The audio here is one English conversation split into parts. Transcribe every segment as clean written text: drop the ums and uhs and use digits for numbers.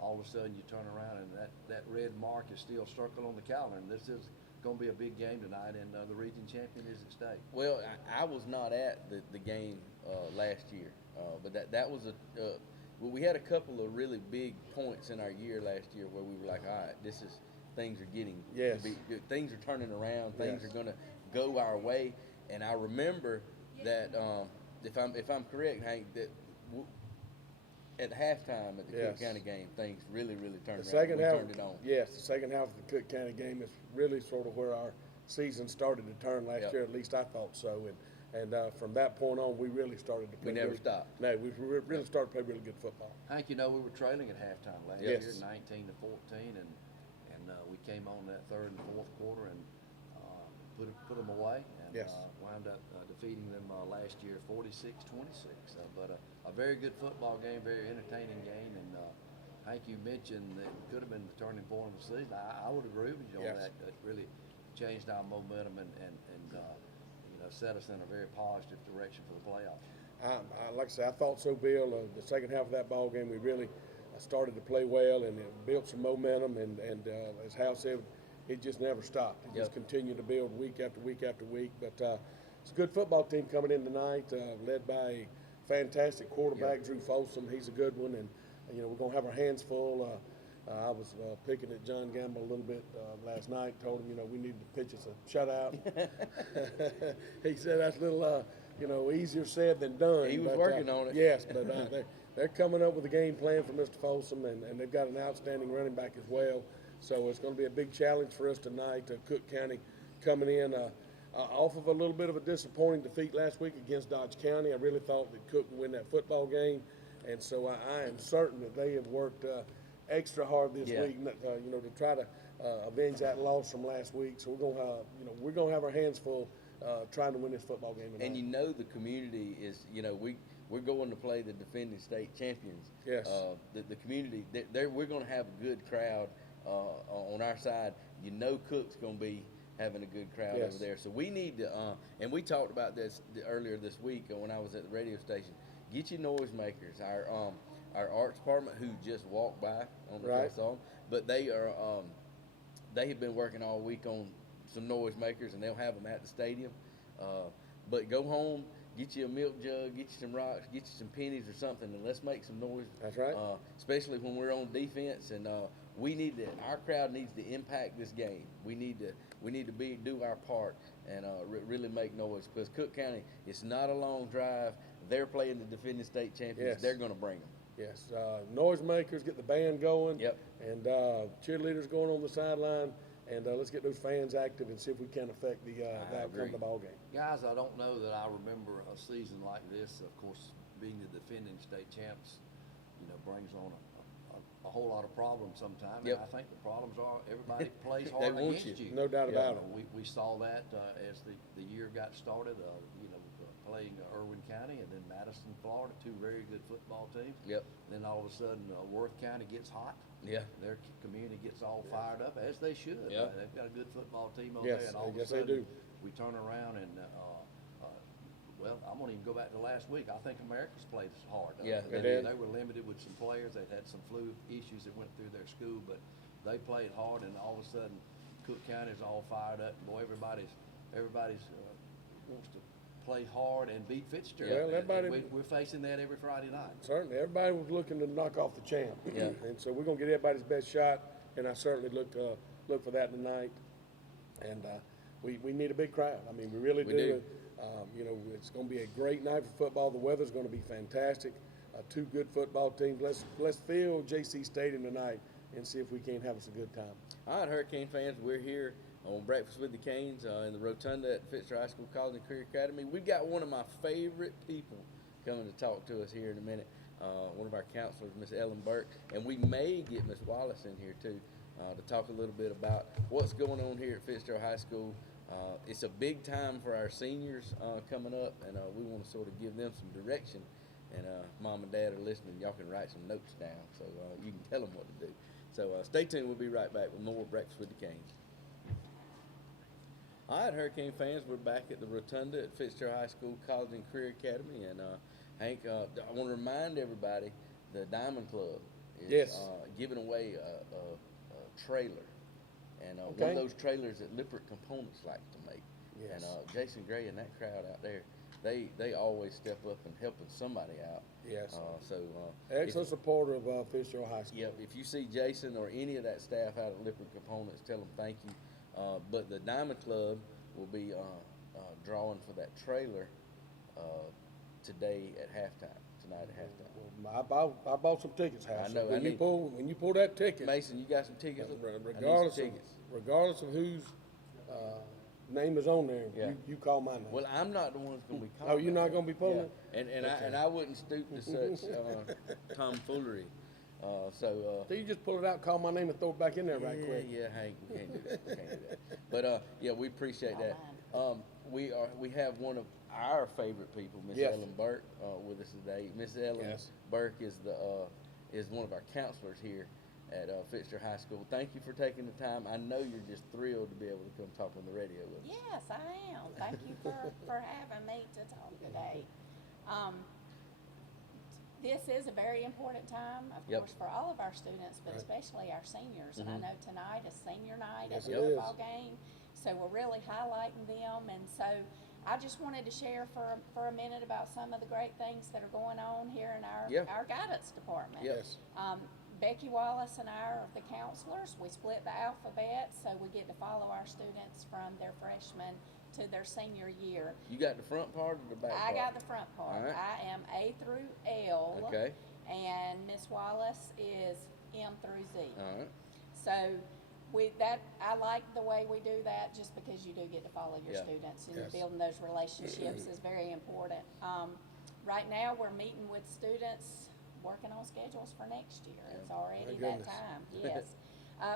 all of a sudden you turn around and that red mark is still circled on the calendar. And this is going to be a big game tonight, and the region champion is at stake. Well, I was not at the game last year, but that was well, we had a couple of really big points in our year last year where we were like, all right, this is things are getting Yes. to be good. Things are turning around. Things Yes. are going to go our way. And I remember that if I'm correct, Hank, that at halftime at the Cook Yes. County game, things really turned The around. second We half, turned it on. yes, the second half of the Cook County game is really sort of where our season started to turn last Yep. year. At least I thought so. And from that point on, we really started to play. We never really, stopped. No, we really started to play really good football. Hank, we were trailing at halftime last Yes. year, 19-14, and we came on that third and fourth quarter and put them away, and Yes. wound up defeating them last year 46-26. But a very good football game, very entertaining game, and Hank, you mentioned that it could have been the turning point of the season. I would agree with you on Yes. that. It really changed our momentum and set us in a very positive direction for the playoffs. Like I said, I thought so, Bill. The second half of that ball game, we really started to play well and it built some momentum. And as Hal said, it just never stopped. It just Yep. continued to build week after week after week. But it's a good football team coming in tonight, led by a fantastic quarterback, Yep. Drew Folsom. He's a good one, and we're going to have our hands full. I was picking at John Gamble a little bit last night. Told him, we need to pitch us a shutout. He said that's a little, easier said than done. He was but, working on it. Yes, but they're coming up with a game plan for Mr. Folsom, and they've got an outstanding running back as well. So it's going to be a big challenge for us tonight. Cook County coming in off of a little bit of a disappointing defeat last week against Dodge County. I really thought that Cook would win that football game, and so I am certain that they have worked extra hard this Yeah. week, to try to avenge that loss from last week. So we're gonna have our hands full trying to win this football game tonight. And the community is, we're going to play the defending state champions. Yes. The community, we're going to have a good crowd on our side. Cook's going to be having a good crowd Yes. over there. So we need to, and we talked about this earlier this week when I was at the radio station. Get your noisemakers. Our arts department, who just walked by, I don't know if Right. I saw them, but they are they have been working all week on some noisemakers, and they'll have them at the stadium. But go home, get you a milk jug, get you some rocks, get you some pennies or something, and let's make some noise. That's right. Especially when we're on defense, and our crowd needs to impact this game. We need to do our part and really make noise, because Cook County, it's not a long drive. They're playing the defending state champions. Yes. They're going to bring them. Yes, noisemakers, get the band going. Yep. And cheerleaders going on the sideline, and let's get those fans active and see if we can affect the outcome agree. of the ball game. Guys, I don't know that I remember a season like this. Of course, being the defending state champs, brings on a whole lot of problems sometimes. Yep. And I think the problems are everybody plays They hard want against you. No doubt Yeah. about it. We saw that as the year got started. Playing Irwin County and then Madison, Florida, two very good football teams. Yep. Then all of a sudden, Worth County gets hot. Yeah. Their community gets all fired up, as they should. Yeah. They've got a good football team over Yes, there, and all yes, of a they sudden, do. we turn around and, I'm going to even go back to last week. I think America's played hard. Yeah, they they, did. they were limited with some players. They'd had some flu issues that went through their school, but they played hard, and all of a sudden, Cook County's all fired up. Boy, everybody's wants to play hard and beat Fitzgerald. Well, And everybody- we're facing that every Friday night. Certainly, everybody was looking to knock off the champ. Yeah. And so we're gonna get everybody's best shot, and I certainly look for that tonight. And we need a big crowd. I mean, we really We do. It's gonna be a great night for football. The weather's gonna be fantastic. Two good football teams. Let's fill JC Stadium tonight and see if we can't have us a good time. All right, Hurricane fans, we're here on Breakfast with the Canes in the Rotunda at Fitzgerald High School College and Career Academy. We've got one of my favorite people coming to talk to us here in a minute, one of our counselors, Miss Ellen Burke, and we may get Miss Wallace in here too to talk a little bit about what's going on here at Fitzgerald High School. It's a big time for our seniors coming up, and we want to sort of give them some direction. And Mom and Dad are listening. Y'all can write some notes down so you can tell them what to do. So stay tuned. We'll be right back with more Breakfast with the Canes. All right, Hurricane fans, we're back at the Rotunda at Fitzgerald High School College and Career Academy. And Hank, I want to remind everybody the Diamond Club is Yes. giving away a trailer, and one Okay. of those trailers that Lippert Components like to make. Yes. And Jason Gray and that crowd out there, they always step up and helping somebody out. Yes. if, Excellent supporter of Fitzgerald High School. yep, if you see Jason or any of that staff out at Lippert Components, tell them thank you. But the Diamond Club will be drawing for that trailer today at halftime. Tonight at halftime. Well, I bought some tickets, House. I know, When I you need- pull that ticket, Mason, you got some tickets? I need some regardless of tickets. regardless of whose name is on there, Yeah. you call my name. Well, I'm not the one that's gonna be calling. Oh, you're not gonna be pulling it? Yeah. And I wouldn't stoop to such tomfoolery. So So you just pull it out, call my name, and throw it back in there right quick. Yeah, Hank, we can't do that. We can't do that. But yeah, we appreciate that. We have one of our favorite people, Miss Yes. Ellen Burke, with us today. Miss Ellen Yes. Burke is one of our counselors here at Fitzgerald High School. Thank you for taking the time. I know you're just thrilled to be able to come talk on the radio with us. Yes, I am. Thank you for having me to talk today. This is a very important time, of Yep. course, for all of our students, but Right. especially our seniors. And I Mhm. know tonight is senior night Yes, at it the is. football game, so we're really highlighting them. And so I just wanted to share for a minute about some of the great things that are going on here in Yeah. our guidance department. Yes. Becky Wallace and I are the counselors. We split the alphabet, so we get to follow our students from their freshman to their senior year. You got the front part or the back part? I got the front part. All right. I am A through L. Okay. And Miss Wallace is M through Z. All right. So I like the way we do that, just because you do get to follow your Yeah. students, and Yes. building those relationships is very important. Right now, we're meeting with students, working on schedules for next year. It's already that goodness. time. Yes.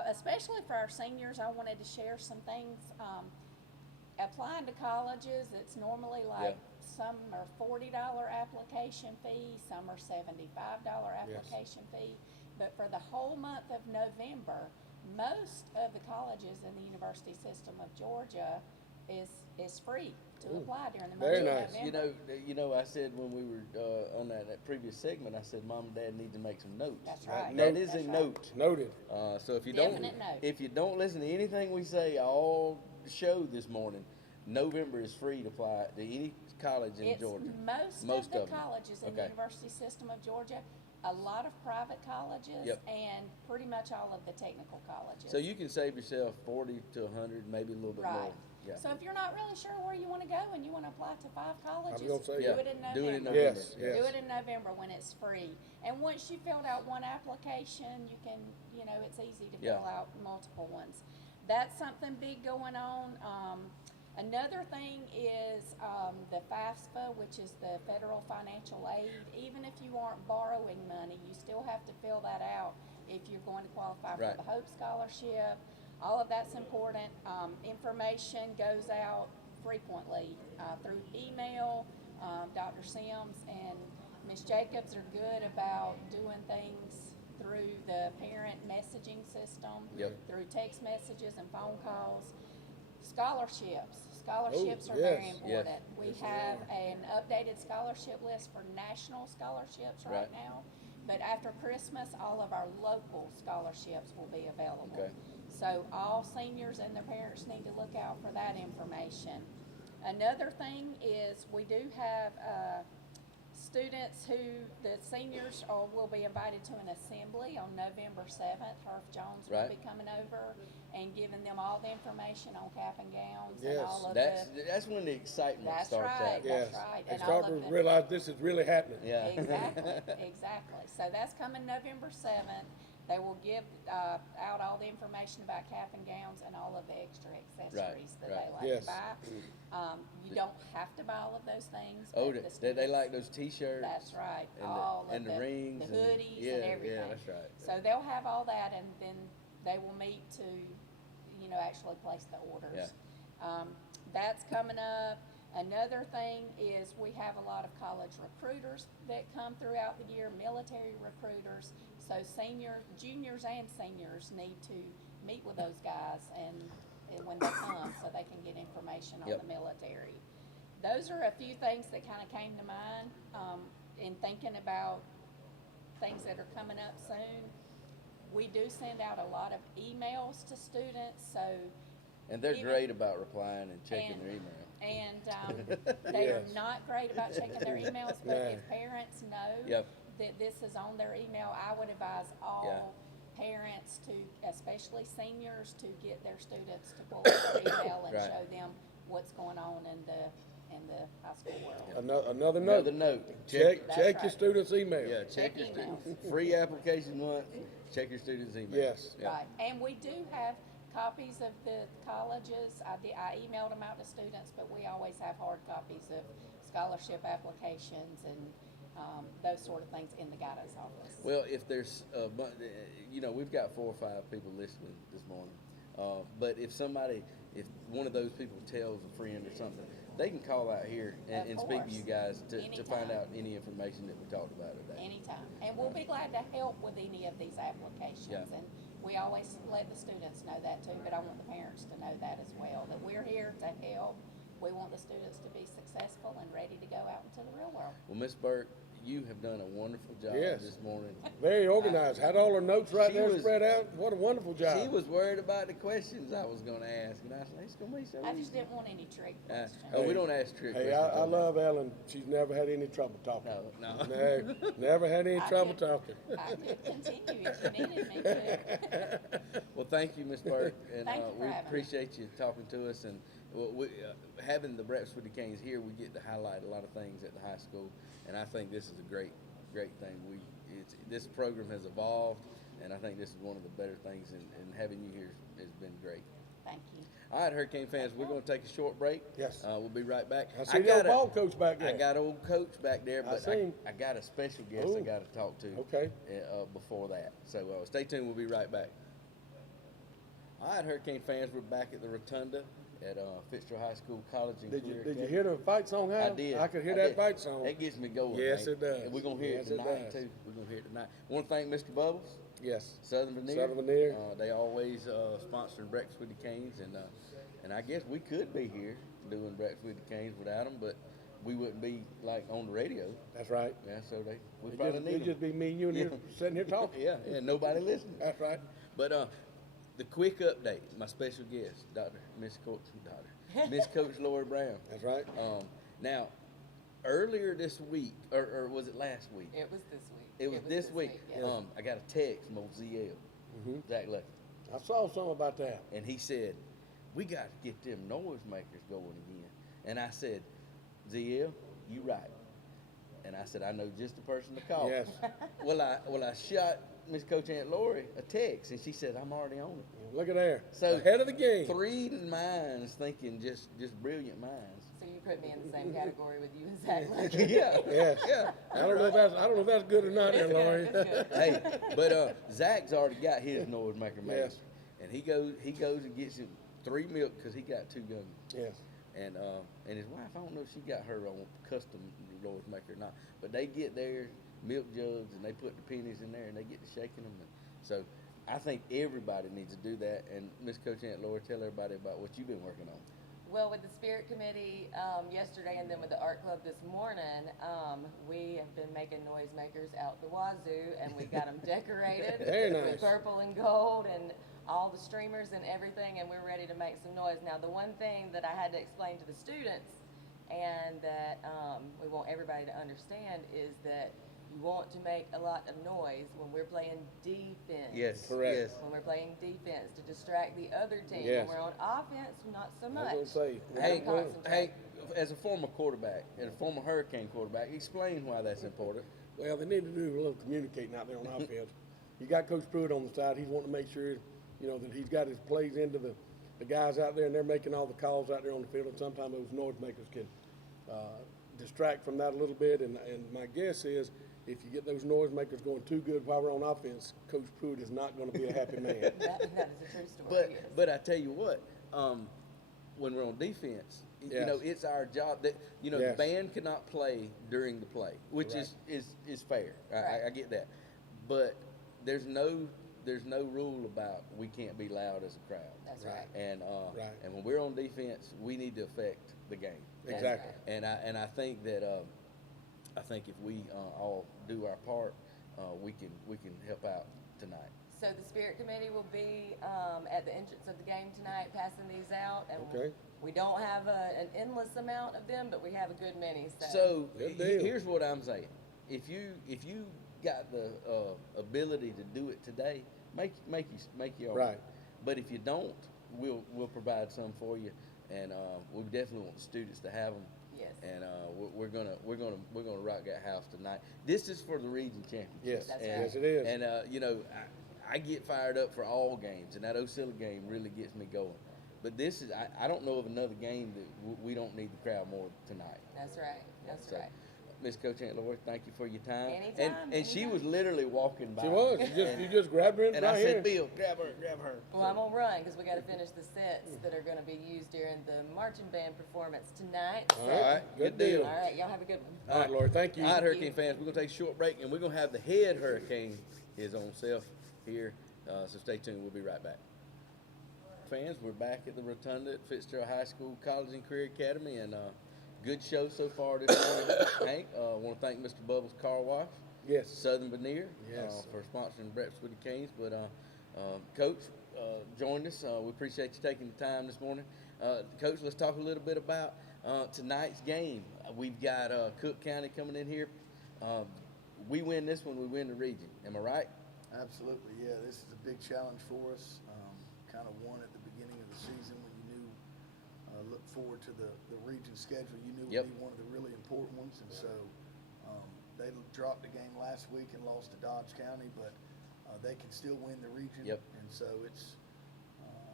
Especially for our seniors, I wanted to share some things. Applying to colleges, it's normally like, some are $40 application fee, some are $75 application fee. But for the whole month of November, most of the colleges in the university system of Georgia is free to apply during the month Very of nice. November. You know, I said when we were on that previous segment, I said Mom and Dad need to make some notes. That's right. That is a That's right. note. Noted. So if you Definite note. if you don't listen to anything we say all show this morning, November is free to apply to any college in It's Georgia. most Most of the of 'em. colleges in the Okay. university system of Georgia, a lot of private colleges, Yep. and pretty much all of the technical colleges. So you can save yourself 40 to 100, maybe a little bit more. Right. Yeah. So if you're not really sure where you want to go and you want to apply to 5 colleges, gonna say do yeah. it in November. Do it in November. Yes, Yeah. yes. Do it in November when it's free. And once you filled out one application, you can, it's easy to Yeah. fill out multiple ones. That's something big going on. Another thing is the FAFSA, which is the Federal Financial Aid. Even if you aren't borrowing money, you still have to fill that out if you're going to qualify Right. for the Hope Scholarship. All of that's important. Information goes out frequently through email. Dr. Sims and Ms. Jacobs are good about doing things through the parent messaging system, Yep. through text messages and phone calls. Scholarships are yes, very yes. important. We Yes, they have are. an updated scholarship list for national scholarships right Right. now. But after Christmas, all of our local scholarships will be available. Okay. So all seniors and their parents need to look out for that information. Another thing is we do have students the seniors will be invited to an assembly on November 7th. Herff Jones will Right. be coming over and giving them all the information on cap and gowns Yes. and all of That's when the excitement That's starts right. out. Yes. That's right. They And all start of to the- realize this is really happening. Yeah. Exactly. So that's coming November 7th. They will give out all the information about cap and gowns and all of the extra accessories that right. they like Yes. to buy. You don't have to buy all of those things. Oh, but the they students- like those T-shirts. That's right. And all and of the rings, the and- hoodies, yeah, and everything. Yeah, that's right. So they'll have all that, and then they will meet to, actually place the orders. That's coming up. Another thing is we have a lot of college recruiters that come throughout the year, military recruiters. So juniors and seniors need to meet with those guys and when they come, so they can get information on Yep. the military. Those are a few things that kind of came to mind in thinking about things that are coming up soon. We do send out a lot of emails to students, so, And they're even- great about replying and checking their and- email. and they are Yes. not great about checking their emails, but No. if parents know Yep. that this is on their email, I would advise all parents to, especially seniors, to get their students to pull up their email and Right. show them what's going on in the high school world. Another Another note. note. Check That's your right. students' email. Yeah, check your emails. students. Free application once. Check your students' email. Yes. Yeah. Right, and we do have copies of the colleges. I emailed them out to students, but we always have hard copies of scholarship applications and, those sort of things in the guidance office. Well, if there's, we've got 4 or 5 people listening this morning. But if one of those people tells a friend or something, they can call out here Of and speak to course. you guys to find Anytime. out any information that we talked about today. Anytime, and we'll be glad to help with any of these applications, Yeah. and we always let the students know that too, but I want the parents to know that as well, that we're here to help. We want the students to be successful and ready to go out into the real world. Well, Miss Burke, you have done a wonderful job Yes. this morning. Very organized. Had all her notes right She there was- spread out. What a wonderful job. She was worried about the questions I was going to ask, and I said, it's going to be so I just easy. didn't want any trick questions. We don't ask trick Hey, questions. I on love Ellen. She's never had any trouble talking. No. No, never had any I trouble could- talking. I could continue if you needed me to. Well, thank you, Miss Burke, and Thank you for we having me. appreciate you talking to us. And having the Breakfast with the Canes here, we get to highlight a lot of things at the high school, and I think this is a great thing. This program has evolved, and I think this is one of the better things. And having you here has been great. Thank you. All right, Hurricane fans, we're going to take a short break. Yes. We'll be right back. I see the old got ball coach back there. I got old coach back there, I but see him. I got a special guest I Ooh. got to talk to. Okay. Before that, so stay tuned. We'll be right back. All right, Hurricane fans, we're back at the Rotunda at Fitzgerald High School College and Did you Career did you Academy. hear the fight song, Hal? I did. I could hear I that did. fight song. That gets me going. Yes, man. it does. And we're gonna hear Yes, it it tonight does. too. We're gonna hear it tonight. I want to thank Mr. Bubbles, Yes. Southern Veneer. Southern Veneer. They always sponsoring Breakfast with the Canes, and I guess we could be here doing Breakfast with the Canes without them, but we wouldn't be like on the radio. That's right. Yeah, so we It'd probably just, need it'd just them. be me and you and Yeah. you sitting here talking. Yeah, nobody listening. That's right. But the quick update, my special guest, Miss Coach Lori Brown. That's right. Now, earlier this week, or was it last week? It was this week. It was this week. yes. I got a text from old ZL, Mhm. Zach Lucky, I saw something about that. and he said, "We got to get them noisemakers going again." And I said, "ZL, you right." And I said, "I know just the person to call." Yes. Well, I shot Miss Coach Aunt Lori a text, and she said, "I'm already on it." Look at there. So Ahead of the game. 3 minds thinking just brilliant minds. So you put me in the same category with you and Zach Lucky. Yeah, Yes. yeah. I don't know if that's good or not, there, It's Laurie. good, it's good. Hey, but Zach's already got his noisemaker made, Yes. and he goes and gets him 3 milk because he got 2 guns. Yes. And his wife, I don't know if she got her own custom noisemaker or not, but they get their milk jugs and they put the pennies in there and they get to shaking them. And so I think everybody needs to do that. And Miss Coach Aunt Laura, tell everybody about what you've been working on. Well, with the Spirit Committee yesterday and then with the Art Club this morning, we have been making noisemakers out the wazoo, and we got them decorated Very nice. with purple and gold and all the streamers and everything, and we're ready to make some noise. Now, the one thing that I had to explain to the students and that we want everybody to understand is that you want to make a lot of noise when we're playing defense. Yes, Correct. yes. When we're playing defense to distract the other team. Yes. When we're on offense, not so I much. was gonna say. Hank, Concentrate. Hank, as a former quarterback and a former Hurricane quarterback, explain why that's important. Well, they need to do a little communicating out there on offense. You got Coach Pruitt on the side. He's wanting to make sure, that he's got his plays into the guys out there, and they're making all the calls out there on the field. And sometimes those noisemakers can distract from that a little bit. And my guess is, if you get those noisemakers going too good while we're on offense, Coach Pruitt is not going to be a happy man. That is a true story. yes. But I tell you what, when we're on defense, Yes. it's our job that Yes. the band cannot play during the play, which Right. is fair. Right. I get that, but there's no rule about we can't be loud as a crowd. That's Right. right. And Right. and when we're on defense, we need to affect the game. That's Exactly. right. And I think that if we all do our part, we can help out tonight. So the Spirit Committee will be at the entrance of the game tonight, passing these out. And Okay. we don't have an endless amount of them, but we have a good many. So Good deal. here's what I'm saying: if you got the ability to do it today, make your Right. But if you don't, we'll provide some for you, and we definitely want the students to have them. Yes. And we're gonna rock that house tonight. This is for the region championship. Yes, That's And- yes, it is. And you know, I get fired up for all games, and that Ocilla game really gets me going. But this is I don't know of another game that we don't need the crowd more tonight. That's right. That's So, right. Miss Coach Aunt Lori, thank you for your time. Anytime, And she anytime. was literally walking by. She was. You just grabbed her in And right I here. said, Bill, grab her. Well, I'm gonna run because we got to finish the sets that are going to be used during the marching band performance tonight. All So- right, good deal. All right, y'all have a good one. All right, Lori, thank you. All right, Thank Hurricane you. fans, we're gonna take a short break, and we're gonna have the head Hurricane his own self here. So stay tuned. We'll be right back. Fans, we're back at the Rotunda at Fitzgerald High School, College and Career Academy, and good show so far this morning. Hank, I want to thank Mr. Bubbles Car Wash, Yes. Southern Veneer, Yes. for sponsoring Breakfast with the Canes. But Coach joined us. We appreciate you taking the time this morning. Coach, let's talk a little bit about tonight's game. We've got Cook County coming in here. We win this one, we win the region. Am I right? Absolutely, yeah. This is a big challenge for us. Kind of won at the beginning of the season when you knew, look forward to the region schedule. You knew Yep. would be one of the really important ones, and so they dropped the game last week and lost to Dodge County, but they can still win the region. Yep. And so it's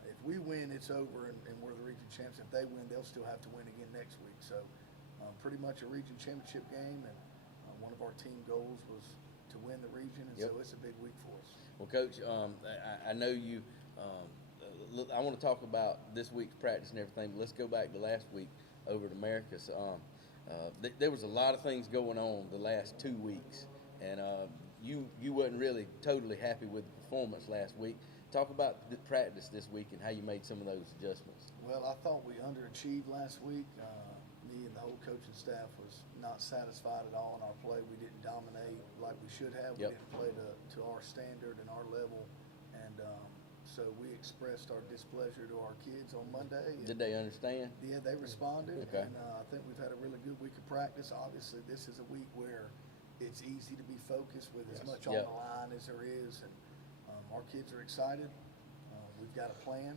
if we win, it's over, and we're the region champs. If they win, they'll still have to win again next week. So pretty much a region championship game, and one of our team goals was to win the region, and Yep. so it's a big week for us. Well, Coach, I know you. I want to talk about this week's practice and everything. But let's go back to last week over at Americus. There was a lot of things going on the last 2 weeks, and you wasn't really totally happy with the performance last week. Talk about the practice this week and how you made some of those adjustments. Well, I thought we underachieved last week. Me and the whole coaching staff was not satisfied at all in our play. We didn't dominate like we should have. Yep. We didn't play to our standard and our level. And so we expressed our displeasure to our kids on Monday. And Did they understand? yeah, they responded. Okay. And I think we've had a really good week of practice. Obviously, this is a week where it's easy to be focused with as Yes. much on Yep. the line as there is. And our kids are excited. We've got a plan.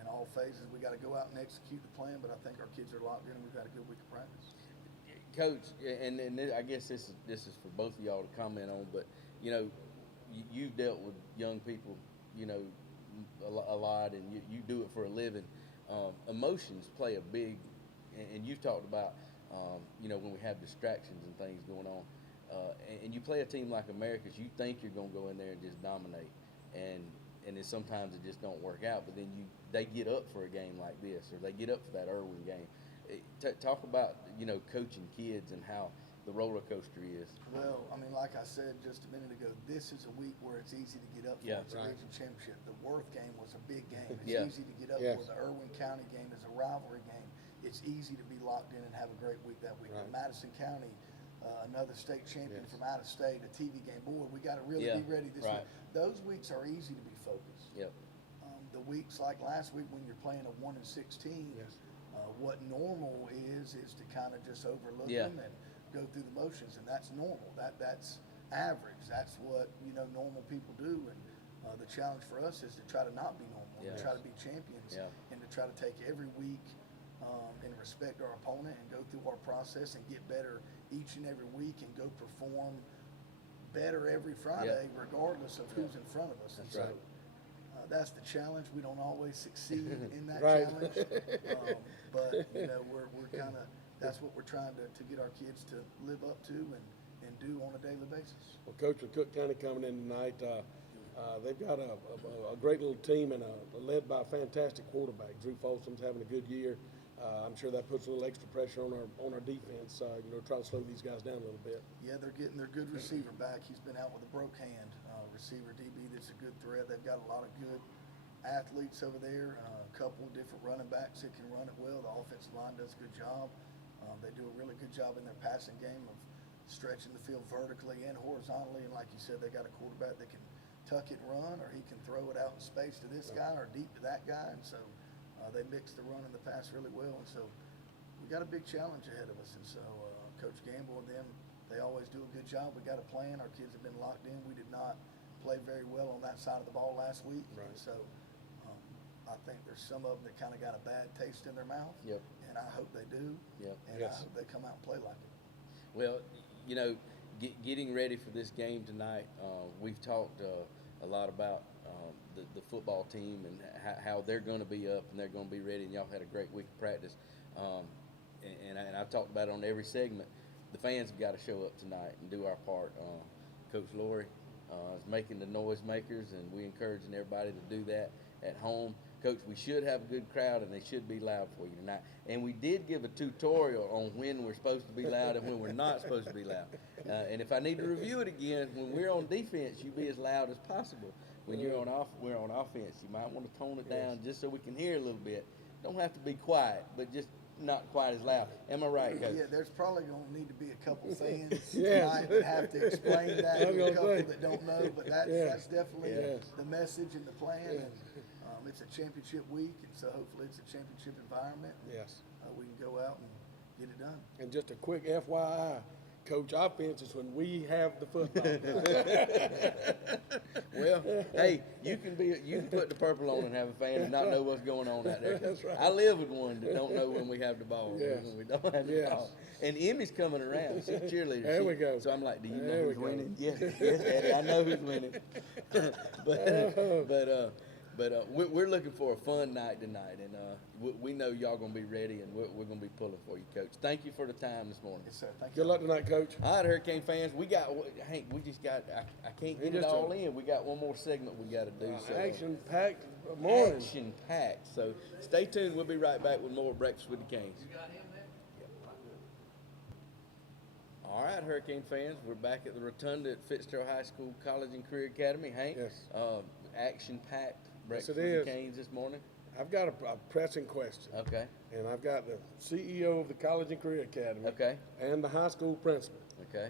In all phases, we got to go out and execute the plan, but I think our kids are locked in and we've had a good week of practice. Coach, and I guess this is for both of y'all to comment on, but you know, you've dealt with young people, you know, a lot, and you do it for a living. Emotions play a big, and you've talked about, you know, when we have distractions and things going on, and you play a team like America's, you think you're gonna go in there and just dominate, and then sometimes it just don't work out. But then they get up for a game like this, or they get up for that Irwin game. Talk about, you know, coaching kids and how the roller coaster is. Well, I mean, like I said just a minute ago, this is a week where it's easy to get up for. Yeah. It's a Right. region championship. The Worth game was a big game. It's Yeah. easy to get up Yes. for. The Irwin County game is a rivalry game. It's easy to be locked in and have a great week that week. Right. And Madison County, another state champion Yes. from out of state, a TV game. Boy, we got to really Yeah. be ready this Right. week. Those weeks are easy to be focused. Yep. The weeks like last week when you're playing a 1-16, Yes. what normal is to kind of just overlook Yeah. them and go through the motions, and that's normal. That's average. That's what normal people do. And the challenge for us is to try to not be normal, Yeah. and try to be champions, Yeah. and to try to take every week and respect our opponent and go through our process and get better each and every week and go perform better every Friday, regardless of who's in front of us. That's and right. so that's the challenge. We don't always succeed in that Right. challenge, but we're kind of that's what we're trying to get our kids to live up to and do on a daily basis. Well, Coach, with Cook County coming in tonight, they've got a great little team and led by a fantastic quarterback. Drew Folsom's having a good year. I'm sure that puts a little extra pressure on our defense. Try to slow these guys down a little bit. Yeah, they're getting their good receiver back. He's been out with a broke hand. Receiver DB, that's a good threat. They've got a lot of good athletes over there. A couple of different running backs that can run it well. The offensive line does a good job. They do a really good job in their passing game of stretching the field vertically and horizontally. And like you said, they got a quarterback that can tuck it and run, or he can throw it out in space to this guy or deep to that guy. And so they mix the run and the pass really well. And so we got a big challenge ahead of us. And so Coach Gamble and them, they always do a good job. We got a plan. Our kids have been locked in. We did not play very well on that side of the ball last week. Right. And so I think there's some of them that kind of got a bad taste in their mouth. Yep. And I hope they do. Yep. And Yes. I hope they come out and play like it. Well, you know, getting ready for this game tonight, we've talked a lot about the football team and how they're going to be up and they're going to be ready. And y'all had a great week of practice. And I've talked about it on every segment. The fans have got to show up tonight and do our part. Coach Laurie is making the noise makers, and we encouraging everybody to do that at home. Coach, we should have a good crowd, and they should be loud for you tonight. And we did give a tutorial on when we're supposed to be loud and when we're not supposed to be loud. And if I need to review it again, when we're on defense, you be as loud as possible. When we're on offense, you might want to tone it down just so we can hear a little bit. Don't have to be quiet, but just not quite as loud. Am I right, Coach? Yeah, there's probably going to need to be a couple fans Yes. tonight that have to explain that I was to a gonna couple say. that don't know, but that's, Yes. that's definitely Yes. the message and the plan. And it's a championship week, and so hopefully it's a championship environment. Yes. We can go out and get it done. And just a quick FYI, Coach, offense is when we have the football. Well, hey, you can put the purple on and have a fan and not know what's going on out there. That's right. I live with one that don't know when we have the ball, Yes. when we don't have the Yes. ball. And Emmy's coming around. She's a cheerleader. There we go. So I'm like, do you There know we who's go. winning? Yes, yes, Daddy, I know who's winning. but we're looking for a fun night tonight, and we know y'all gonna be ready, and we're gonna be pulling for you, Coach. Thank you for the time this morning. Yes, sir. Thank you. Good luck tonight, Coach. All right, Hurricane fans, Hank, we just got, I can't get it just all a- in. We got one more segment we got to do. So, Action-packed morning. Action packed. So stay tuned. We'll be right back with more Breakfast with the Canes. All right, Hurricane fans, we're back at the Rotunda at Fitzgerald High School College and Career Academy. Hank, Yes. Action packed Breakfast it with is. the Canes this morning. I've got a pressing question, Okay, and I've got the CEO of the College and Career Academy okay, and the high school principal. okay.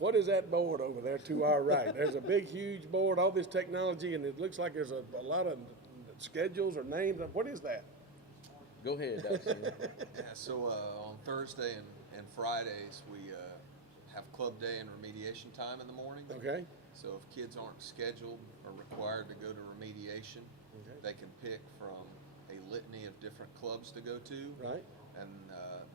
What is that board over there to our right? There's a big, huge board, all this technology, and it looks like there's a lot of schedules or names. What is that? Go ahead, Dr. Seaman. Yeah, so on Thursday and Fridays, we have club day and remediation time in the morning. Okay, So if kids aren't scheduled or required to go to remediation, Okay. they can pick from a litany of different clubs to go to. right? And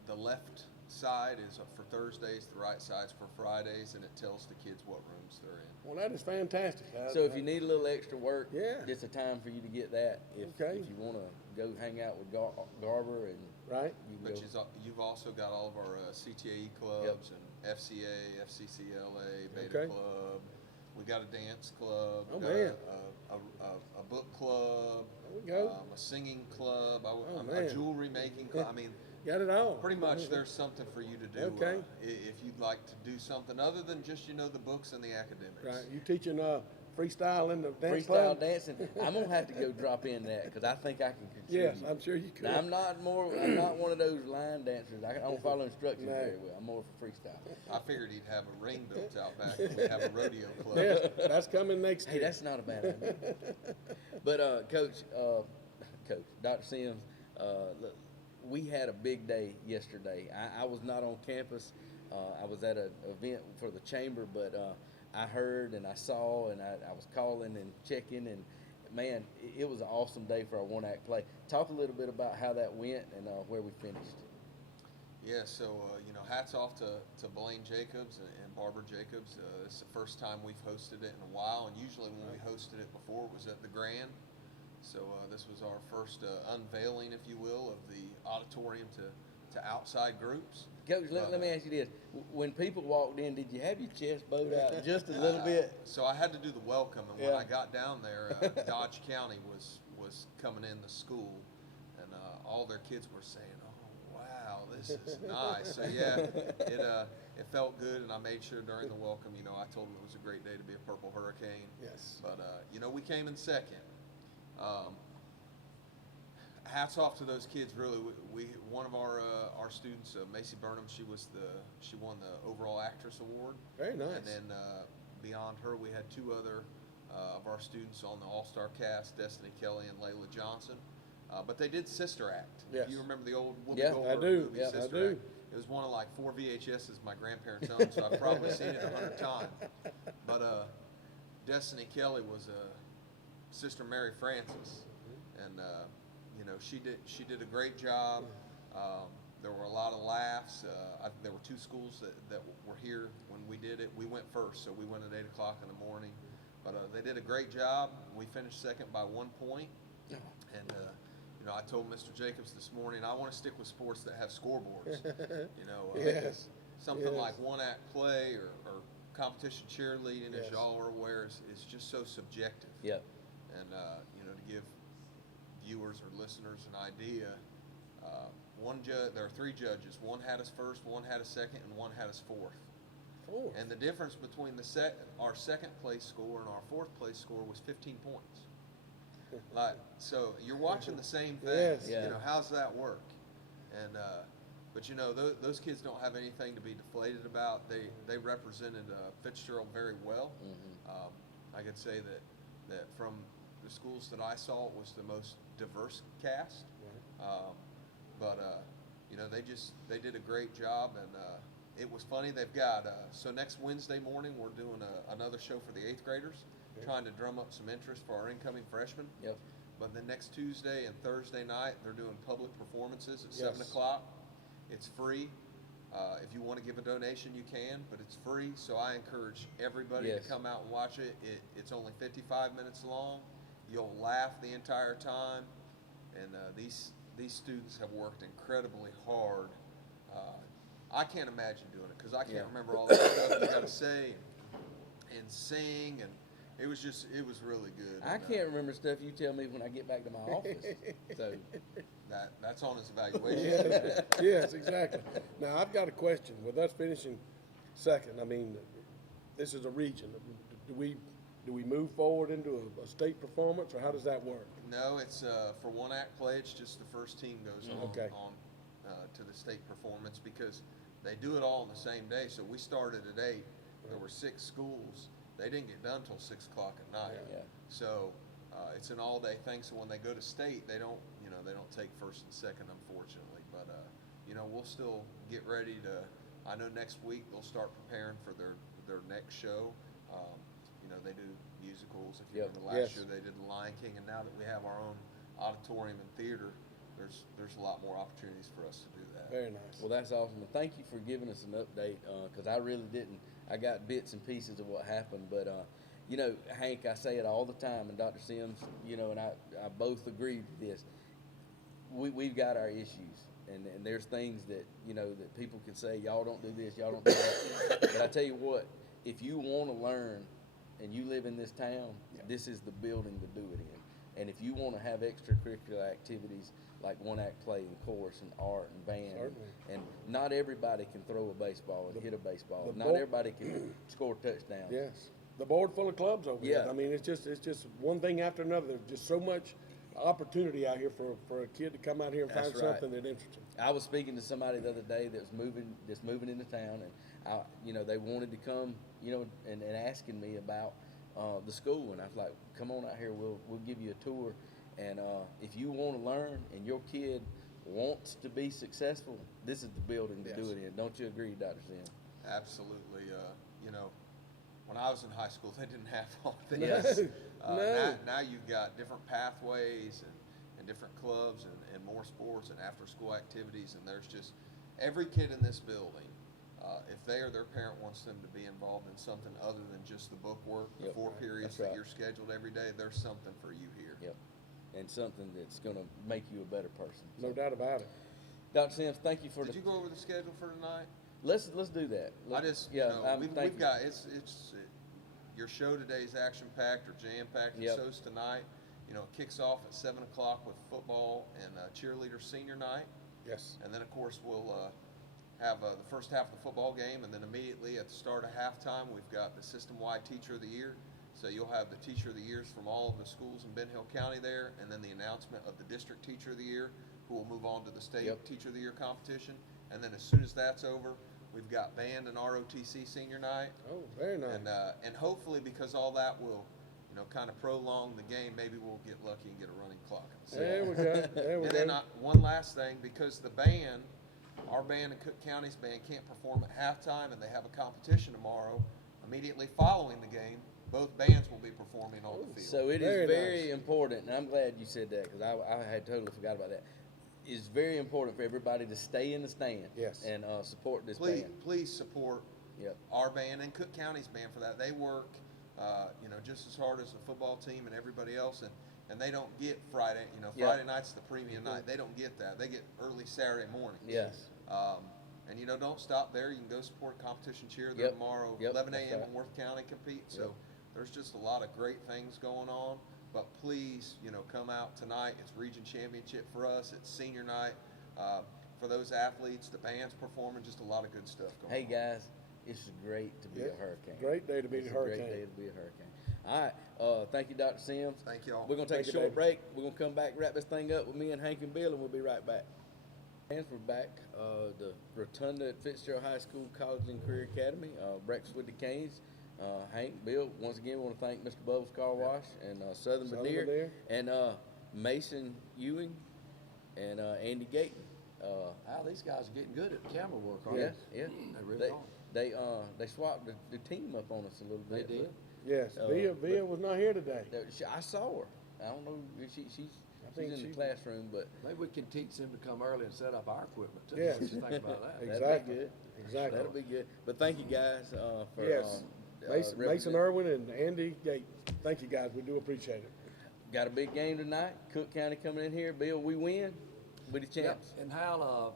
the left side is for Thursdays, the right side's for Fridays, and it tells the kids what rooms they're in. Well, that is fantastic. So if you need a little extra work, Yeah. it's a time for you to get that. Okay. If you want to go hang out with Garber and Right? you can But go. you've also got all of our CTAE clubs and FCA, FCCLA, Beta Okay. Club. We got a dance club. Oh, got man. A book club. There we go. A singing club. A man. jewelry making club. I mean, Got it all. pretty much there's something for you to do. Okay. If you'd like to do something other than just, the books and the academics. Right. You teaching freestyle in the dance Freestyle club? dancing. I'm gonna have to go drop in that because I think I can contribute. Yes, I'm sure you could. Now, I'm not one of those line dancers. I don't follow instructions No. very well. I'm more for freestyle. I figured he'd have a ring built out back and we'd have a rodeo club. Yes, that's coming next Hey, year. that's not a bad idea. But Coach, Dr. Sims, look, we had a big day yesterday. I was not on campus. I was at an event for the chamber, but I heard and I saw and I was calling and checking, and man, it was an awesome day for our one-act play. Talk a little bit about how that went and where we finished. Yeah, so hats off to Blaine Jacobs and Barbara Jacobs. It's the first time we've hosted it in a while, and usually when we hosted it before, it was at the Grand. So this was our first unveiling, if you will, of the auditorium to outside groups. Coach, let me ask you this. When people walked in, did you have your chest bowed out just a little bit? So I had to do the welcome, and when Yeah. I got down there, Dodge County was coming in the school, and all their kids were saying, "Oh, wow, this is nice." So yeah, it felt good, and I made sure during the welcome, I told them it was a great day to be a Purple Hurricane. Yes. But we came in second. Hats off to those kids. Really, we one of our students, Macy Burnham, she won the overall actress award. Very nice. And then beyond her, we had two other of our students on the All-Star cast, Destiny Kelly and Layla Johnson. But they did Sister Act. Yes. You remember the old Whoopi Yeah, I Goldberg do. movie, Yeah, I Sister do. Act? It was one of like 4 VHSs my grandparents owned, so I've probably seen it 100 times. But Destiny Kelly was Sister Mary Frances, and you know, she did a great job. There were a lot of laughs. There were 2 schools that were here when we did it. We went first, so we went at 8 o'clock in the morning. But they did a great job. We finished second by 1 point. And you know, I told Mr. Jacobs this morning, I want to stick with sports that have scoreboards. You know, Yes. something Yes. like one-act play or competition cheerleading, Yes. as y'all are aware, is just so subjective. Yep. And you know, to give viewers or listeners an idea, there are 3 judges. One had us first, one had us second, and one had us fourth. And the difference between our second place score and our fourth place score was 15 points. Like, so you're watching the same thing. Yes. Yeah. You know, how's that work? And but you know, those kids don't have anything to be deflated about. They represented Fitzgerald very well. I could say that from the schools that I saw, it was the most diverse cast. But you know, they did a great job, and it was funny. They've got so next Wednesday morning we're doing another show for the 8th graders, trying to drum up some interest for our incoming freshmen. Yep. But then next Tuesday and Thursday night they're doing public performances at 7 Yes. o'clock. It's free. If you want to give a donation, you can, but it's free. So I encourage everybody Yes. to come out and watch it. It's only 55 minutes long. You'll laugh the entire time, and these students have worked incredibly hard. I can't imagine doing it because I can't Yeah. remember all the stuff you got to say and sing, and it was really good. I And, can't remember stuff you tell me when I get back to my office. So, That's on his evaluation. Yes, yes, exactly. Now, I've got a question. With us finishing second, I mean, this is a region. Do we move forward into a state performance, or how does that work? No, it's for one-act play. It's just the first team goes on Okay. to the state performance because they do it all on the same day. So we started at 8. There were 6 schools. They didn't get done till 6 o'clock at night. Yeah. So it's an all-day thing. So when they go to state, they don't take first and second, unfortunately. But you know, we'll still get ready to. I know next week they'll start preparing for their next show. You know, they do musicals. If you Yep. remember last Yes. year, they did The Lion King, and now that we have our own auditorium and theater, there's a lot more opportunities for us to do that. Very nice. well, that's awesome. And thank you for giving us an update because I really didn't. I got bits and pieces of what happened, but you know, Hank, I say it all the time, and Dr. Sims, you know, and I both agree with this. We've got our issues, and there's things that, you know, that people can say, y'all don't do this, y'all don't do that. But I tell you what, if you want to learn and you live in this town, this is the building to do it in. And if you want to have extracurricular activities like one-act play and chorus and art and band, Certainly. and not everybody can throw a baseball and hit a baseball. the Not ball- everybody can score touchdowns. Yes. The board full of clubs over here. Yeah. I mean, it's just one thing after another. There's just so much opportunity out here for a kid to come out here and That's find right. something that interests him. I was speaking to somebody the other day that's moving into town, and you know, they wanted to come, you know, and asking me about the school, and I was like, come on out here, we'll give you a tour, and if you want to learn and your kid wants to be successful, this is the building to do Yes. it in. Don't you agree, Dr. Sim? Absolutely. You know, when I was in high school, they didn't have all this. Yes. No. Now you've got different pathways and different clubs and more sports and after-school activities, and there's just every kid in this building. If they or their parent wants them to be involved in something other than just the book work, the Yep. 4 periods That's that right. you're scheduled every day, there's something for you here. Yep. And something that's going to make you a better person. No doubt about it. Dr. Sims, thank you for Did you go over the schedule for tonight? Let's do that. I just, yeah, you know, thank we've you. got, your show today is action-packed or jam-packed, and Yep. so's tonight. You know, it kicks off at 7 o'clock with football and cheerleader senior night. Yes. And then, of course, we'll have the first half of the football game, and then immediately at the start of halftime, we've got the system-wide Teacher of the Year. So you'll have the Teacher of the Years from all of the schools in Ben Hill County there, and then the announcement of the District Teacher of the Year, who will move on to the State Yep. Teacher of the Year competition. And then as soon as that's over, we've got band and ROTC senior night. Oh, very nice. And hopefully, because all that will, you know, kind of prolong the game. Maybe we'll get lucky and get a running clock. So- There we go, there we And go. then one last thing, because the band, our band and Cook County's band can't perform at halftime, and they have a competition tomorrow. Immediately following the game, both bands will be performing on the field. So it Very is very nice. important, and I'm glad you said that because I had totally forgot about that. It's very important for everybody to stay in the stand. Yes. And support this please, band. please support Yep. our band and Cook County's band for that. They work, you know, just as hard as the football team and everybody else, and they don't get Friday. You know, Yeah. Friday night's the premium night. They don't get that. They get early Saturday morning. Yes. And you know, don't stop there. You can go support competition cheer there Yep. tomorrow, Yep, 11 that's a.m. right. in Worth County compete. So Yep. there's just a lot of great things going on. But please, you know, come out tonight. It's region championship for us. It's senior night. For those athletes, the band's performing, just a lot of good stuff going Hey on. guys, it's great to be Yeah, a Hurricane. great day to be It's a Hurricane. Great day to be a Hurricane. All right. Thank you, Dr. Sims. Thank y'all. We're gonna take Thank a you, short Dave. break. We're gonna come back, wrap this thing up with me and Hank and Bill, and we'll be right back. And we're back. The Rotunda at Fitzgerald High School College and Career Academy. Breakfast with the Canes. Hank, Bill. Once again, we want to thank Mr. Bubbles Car Wash and Southern Southern Badere Badere. and Mason Ewing and Andy Gayton. Wow, these guys are getting good at camera work, aren't Yeah, they? yeah. They really are. They swapped the team up on us a little They bit. did. Yes, Uh, Via was not here today. I saw her. I don't know if she's think in the she- classroom, but Maybe we can teach them to come early and set up our equipment too. Yes. What you think about that? that'd Exactly. be good. Exactly. That'll be good. But thank you guys for Yes. Mason represent- Irwin and Andy Gate. Thank you, guys. We do appreciate it. Got a big game tonight. Cook County coming in here. Bill, we win. We the Yep. champs. And Hal,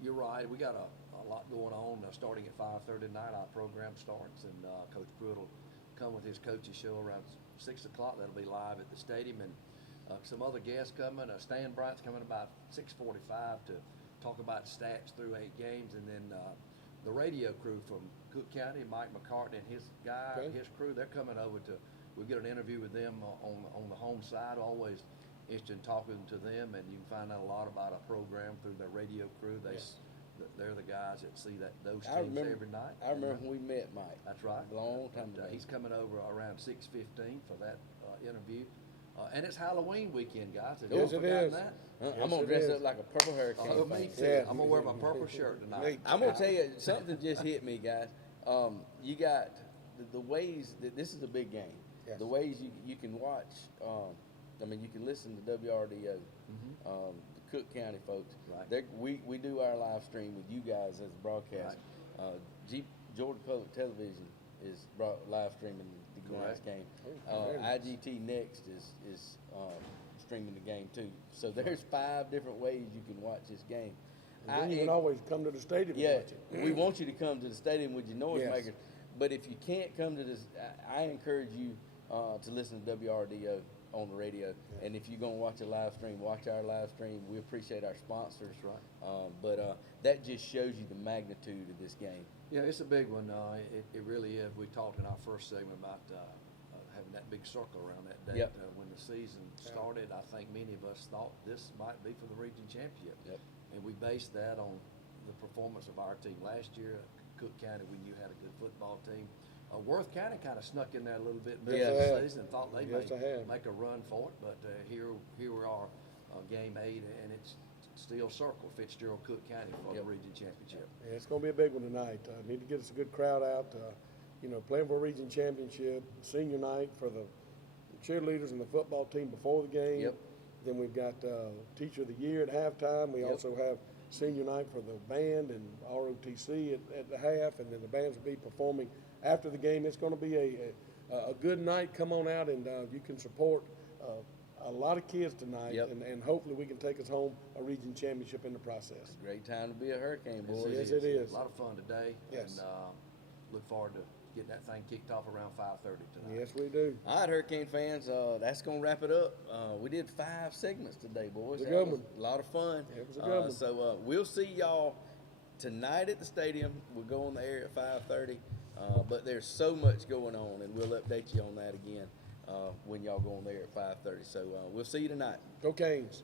you're right. We got a lot going on. Starting at 5:30 tonight, our program starts, and Coach Pruitt will come with his coaches show around 6 o'clock. That'll be live at the stadium, and some other guests coming. Stan Bryant's coming about 6:45 to talk about stats through 8 games, and then the radio crew from Cook County, Mike McCartney and his guy, Okay. his crew, they're coming over to. We get an interview with them on the home side. Always interested in talking to them, and you can find out a lot about our program through their radio crew. They're the guys that see those I teams remember every night. I remember when we met Mike. That's right. A long time ago. He's coming over around 6:15 for that interview. And it's Halloween weekend, guys. Have you Yes, it forgotten is. that? Yes, I'm gonna it dress is. up like a purple hurricane. Oh, me fan. too. Yeah. I'm gonna wear my purple shirt tonight. I'm gonna tell you something just hit me, guys. You got the ways that this is a big game. Yes. The ways you can watch. I mean, you can listen to WRDO, the Cook County folks. Right. We do our live stream with you guys as a broadcast. Georgia Public Television is live streaming the guys' Correct. game. Oh, very nice. IGT Next is streaming the game too. So there's 5 different ways you can watch this game. And then you can always come to the stadium Yeah, and watch it. we want you to come to the stadium with your noisemakers. Yes. But if you can't come to this, I encourage you to listen to WRDO on the radio. And if you're going to watch a live stream, watch our live stream. We appreciate our sponsors. That's right. But that just shows you the magnitude of this game. Yeah, it's a big one. It really is. We talked in our first segment about having that big circle around that date. Yep. When the season started, I think many of us thought this might be for the region championship. Yep. And we based that on the performance of our team last year. Cook County, we knew had a good football team. Worth County kind of snuck in there a little bit in the Yes, middle they of have. the season and thought they Yes, they have. may make a run for it. But here we are, game 8, and it's still circle Fitzgerald Cook County for Yep. the region championship. Yeah, it's going to be a big one tonight. Need to get us a good crowd out. Playing for a region championship, senior night for the cheerleaders and the football team before the game. Yep. Then we've got Teacher of the Year at halftime. We Yep. also have senior night for the band and ROTC at the half, and then the bands will be performing after the game. It's going to be a good night. Come on out and you can support a lot of kids tonight, Yep. and hopefully we can take us home a region championship in the process. Great time to be a Hurricane, boys. Yes, it is. A lot of fun today. Yes. And look forward to getting that thing kicked off around 5:30 tonight. Yes, we do. All right, Hurricane fans, that's going to wrap it up. We did 5 segments today, boys. It was a That good one. A lot of fun. It was a good one. So we'll see y'all tonight at the stadium. We'll go on the air at 5:30. But there's so much going on, and we'll update you on that again when y'all go on there at 5:30. So we'll see you tonight. Go Canes.